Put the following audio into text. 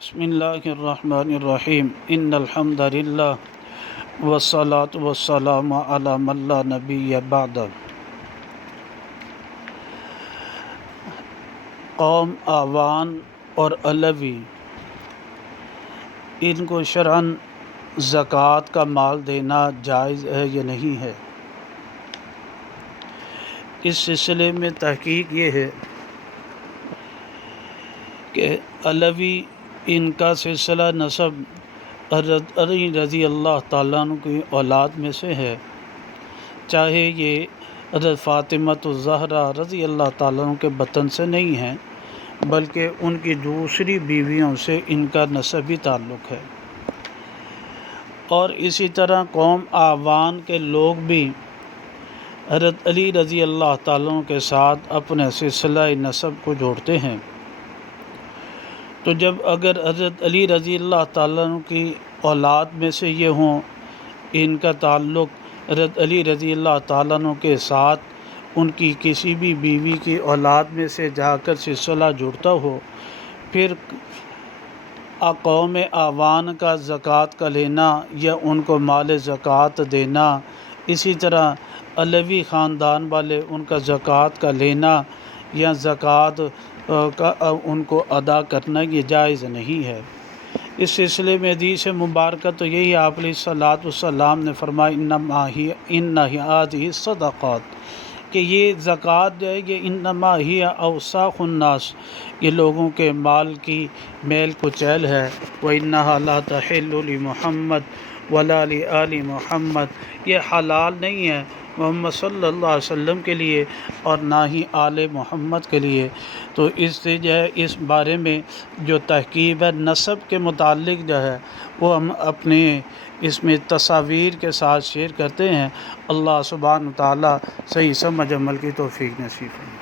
بسم اللہ الرحمن الرحیم ان الحمد للہ والصلاة والسلام علی من لا نبی بعد۔ قوم آوان اور علوی ان کو شرعاً زکوٰۃ کا مال دینا جائز ہے یا نہیں ہے؟ اس سلسلے میں تحقیق یہ ہے کہ علوی ان کا سلسلہ نسب حضرت علی رضی اللہ تعالیٰ عنہ کی اولاد میں سے ہے، چاہے یہ حضرت فاطمۃ الزہرا رضی اللہ تعالیٰ عنہ کے بطن سے نہیں ہیں بلکہ ان کی دوسری بیویوں سے ان کا نسبی تعلق ہے۔ اور اسی طرح قوم آوان کے لوگ بھی حضرت علی رضی اللہ تعالیٰ عنہ کے ساتھ اپنے سلسلہ نسب کو جوڑتے ہیں۔ تو جب اگر حضرت علی رضی اللہ تعالیٰ عنہ کی اولاد میں سے یہ ہوں، ان کا تعلق حضرت علی رضی اللہ تعالیٰ عنہ کے ساتھ ان کی کسی بھی بیوی کی اولاد میں سے جا کر سلسلہ جڑتا ہو، پھر قوم آوان کا زکوٰۃ کا لینا یا ان کو مال زکوٰۃ دینا، اسی طرح علوی خاندان والے ان کا زکوٰۃ کا لینا یا زکوٰۃ کا ان کو ادا کرنا یہ جائز نہیں ہے۔ اس سلسلے میں حدیث مبارکہ تو یہی آپ علیہ الصلوۃ والسلام نے فرمایا ان هذه الصدقات کہ یہ زکوٰۃ جو ہے یہ انما ہی اوساخ الناس، یہ لوگوں کے مال کی میل کچیل ہے۔ وَإِنَّهَا لَا تَحِلُّ لِمُحَمَّدٍ وَلَا لِآلِ محمد، یہ حلال نہیں ہے محمد صلی اللہ علیہ وسلم کے لیے اور نہ ہی آل محمد کے لیے۔ تو اس سے جو ہے اس بارے میں جو تحقیق ہے نسب کے متعلق جو ہے وہ ہم اپنے اس میں تصاویر کے ساتھ شیئر کرتے ہیں۔ اللہ سبحانہ وتعالیٰ صحیح سمجھ عمل کی توفیق نصیب فرمائے۔